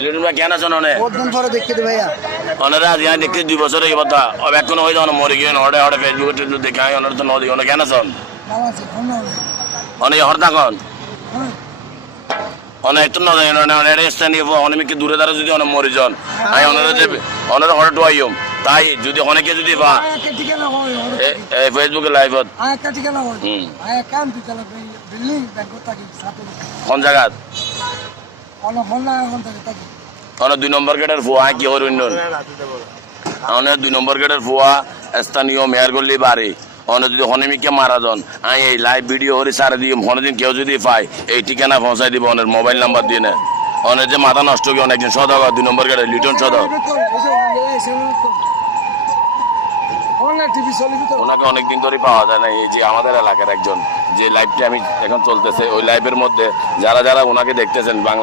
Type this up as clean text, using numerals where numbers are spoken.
লিটন ভাই কেন আছেন অনেক বহুদিন পরে দেখতে দে ভাইয়া অনেরা আজ দেখতে 2 বছর এই কথা এখন হয়ে যাও মরে গিয়ে হড়ে হড়ে ফেসবুকে টেসবুক দেখে আমি অনেক তো নদী অনেক কেন আছেন ভালো আছে অনেক হরতা কন অনেক তো নদী অনেক স্থানীয় অনেকে দূরে দ্বারা যদি অনেক মরে যান আমি অনেরা যাবে অনেরা হরে টুয়াইম তাই যদি অনেকে যদি বা এই ফেসবুকে লাইভত কোন জায়গা অনেক 2 নম্বর গেটের ফুয়া কি হর অনেক 2 নম্বর গেটের ফুয়া স্থানীয় মেয়র গল্লি বাড়ি অনেক যদি হনিমিকে মারা যান আমি এই লাইভ ভিডিও হরি সারা দিয়ে হনেদিন কেউ যদি পাই এই ঠিকানা পৌঁছাই দিব অনেক মোবাইল নাম্বার দিয়ে না অনেক যে মাথা নষ্ট কি অনেকদিন সদাগর 2 নম্বর গেটের লিটন সদর ওনাকে অনেকদিন ধরে পাওয়া যায় না এই যে আমাদের এলাকার একজন যে লাইভটা আমি এখন চলতেছে ওই লাইভের মধ্যে যারা যারা ওনাকে দেখতেছেন বাংলা